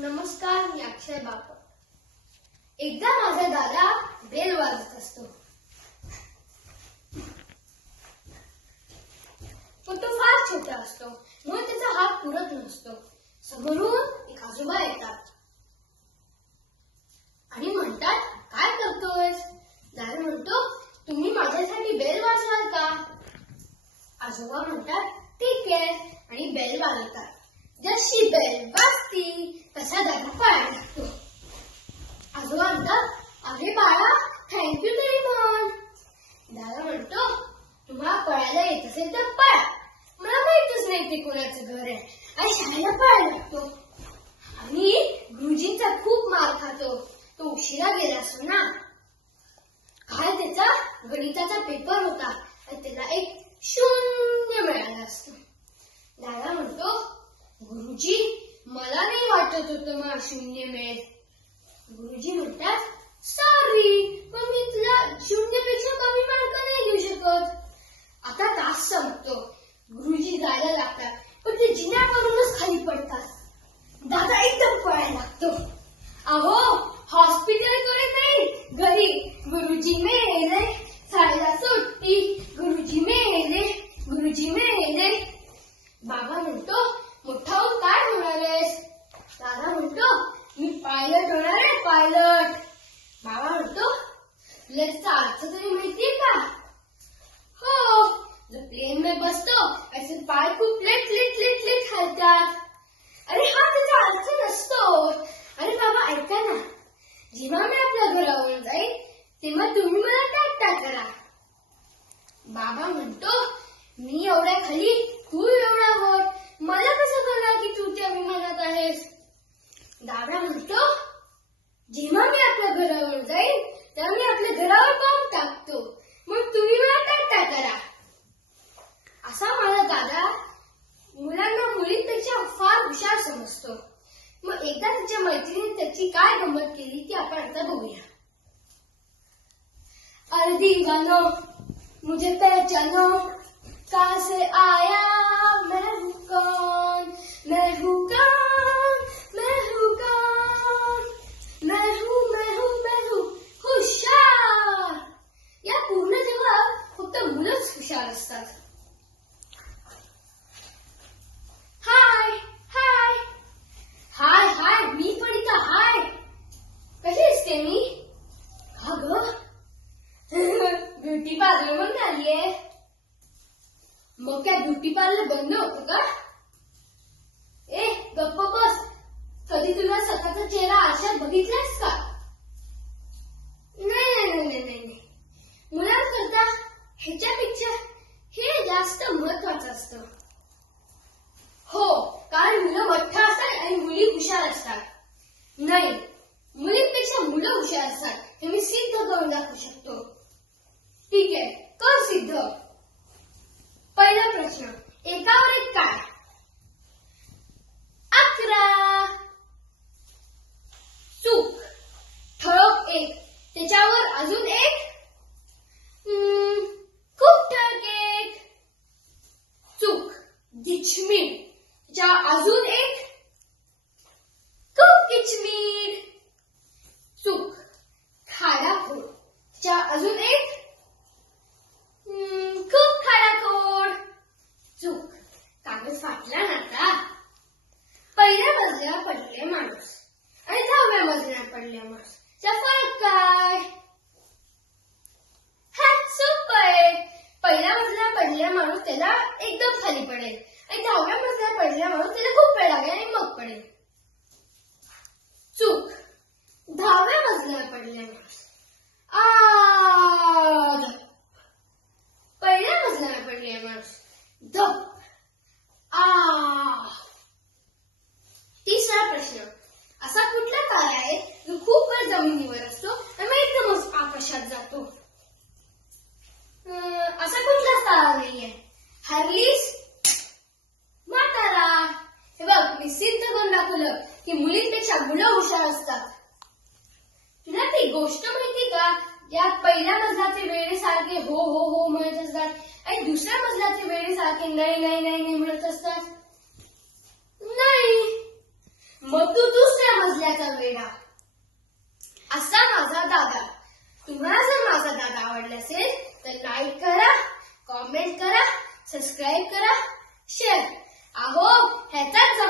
नमस्कार, मी अक्षय बापट. एकदा माझा दादा बेल वाजत असतो, पण तो फार छोटा असतो म्हणून त्याचा हात पुरत नसतो. समोरून एक आजोबा येतात आणि म्हणतात, काय करतोयस? दादा म्हणतो, तुम्ही माझ्यासाठी बेल वाजवाल का? आजोबा म्हणतात, ठीक आहे, आणि बेल वाजवतात. जशी बेल वाजती तसा दादा पळायला लागतो. आजोबा म्हणतात, अरे बाळा, थँक्यू तरी म्हण. दादा म्हणतो, तुम्हाला पळायला येत असेल तर पळा, मला माहितच नाही ते कोणाचं घर आहे. आणि शाळेला पळायला लागतो आणि गुरुजींचा खूप मार खातो. तो उशिरा गेला असतो ना. काल त्याचा गणिताचा पेपर होता आणि त्याला एक 0 मिळाला असतो. दादा म्हणतो, गुरुजी, मला नाही वाटत होतं मला 0 मिळेल. गुरुजी म्हणतात, सॉरी, पण मी तुला 0 पेक्षा कमी मार्क नाही देऊ शकत. आता तास संपतो. गुरुजी जायला लागतात, पण ते जिन्यावरूनच खाली पडतात. दादा एकदम पळायला लागतो. अहो, हॉस्पिटलकडे नाही, घरी. गुरुजी मेले, शाळेला सुट्टी. गुरुजी मेले, गुरुजी मेले. बाबा म्हणतो, मोठा होऊन काय होणार आहेस? दादा म्हणतो, मी पायलट होणार आहे, पायलट. बाबा म्हणतो, तुला त्याचा अर्थ तरी माहितीये का? हो, जो प्लेन में बसतो ऐसे पाय खूप लेट लेट लेट लेट हलतात. अरे हा त्याचा अर्थ नसतो. अरे बाबा, ऐका ना, जेव्हा मी आपल्या घरावरून जाईल तेव्हा तुम्ही मला टाटा करा. बाबा म्हणतो, मी एवढ्या खाली, तू एवढा वर, मला कसं कळणार की तू त्या विमानात आहेस? दादा म्हणतो, जेव्हा मी आपल्या घरावर जाईल तेव्हा मी आपल्या घरावर बॉम्ब टाकतो, मग तुम्ही मला टाटा करा. असा माझा दादा मुलांना मुलींपेक्षा फार हुशार समजतो. मग एकदा त्याच्या मैत्रिणीने त्याची काय गंमत केली ती आपण आता बघूया. अरे दीवानो, मुझे पहचानो, कहां से आया, मैं हूं कौन, मैं हूं कौन, मैं हूं कौन, मैं हूं हुशार. या पूर्ण जगात फक्त मुलंच हुशार असतात. हाय हाय हाय हाय, मी पण इथं हाय. कशी असते मी? का ग? ब्युटी पार्लर म्हणून आलीये. मग काय ब्युटी पार्लर बंद होतं का? ए, गप्प बस. कधी तुला स्वतःचा चेहरा आरशात बघितलास का? नाही. मुलांकरता ह्याच्यापेक्षा हे जास्त महत्वाचं असतं. हो, कारण मुलं मठ्ठ असतात आणि मुली हुशार असतात. नाही, मुलींपेक्षा मुलं हुशार असतात. हे मी सिद्ध करून दाखवू शकतो. ठीक आहे, कर सिद्ध. पहिला प्रश्न, एकावर एक काय? 11. चूक. ठळक एक, त्याच्यावर अजून एक खूप ठळक एक. चूक. गिचमीड. त्याच्या अजून एक खूप गिचमीड. चूक. खाडाखोड. त्याच्या अजून एक खूप खाडाखोड. चूक. कागद फाटला ना का? पहिल्या मजल्यावर पडले माणूस आणि 10व्या मजल्यावर पडले माणूस, त्या फरक काय? हा, सोपं आहे. पहिल्या मजल्यावर पडलेला माणूस त्याला एकदम खाली पडेल आणि 10व्या मजल्यावर पडलेला माणूस त्याला खूप वेळ लागेल आणि मग पडेल. चूक. 10व्या मजल्यावर पडलेला माणूस पहिल्या मजल्यावर पडलेला माणूस धप. तिसरा प्रश्न, असा कुठला तारा आहे जो खूप वेळ जमिनीवर असतो आणि मग एकदमच आकाशात जातो? असा कुठलाच तारा नाहीये. हरलीस म्हातारा. हे बघ, मी सिद्ध करून दाखवलं की मुलींपेक्षा मुलं हुशार असतात. तुला ती गोष्ट माहिती का, या पहिल्या मजल्याचे वेळेसारखे हो हो हो म्हणत असतात आणि दुसऱ्या मजल्याचे वेळेसारखे नाही नाही नाही म्हणत असतात? नाही. मग तू दुसऱ्या बघायचा वेडा. असा माझा दादा. तुम्हाला जर माझा दादा आवडला असेल तर लाईक करा, कॉमेंट करा, सबस्क्राईब करा, शेअर. अहो ह्याचाच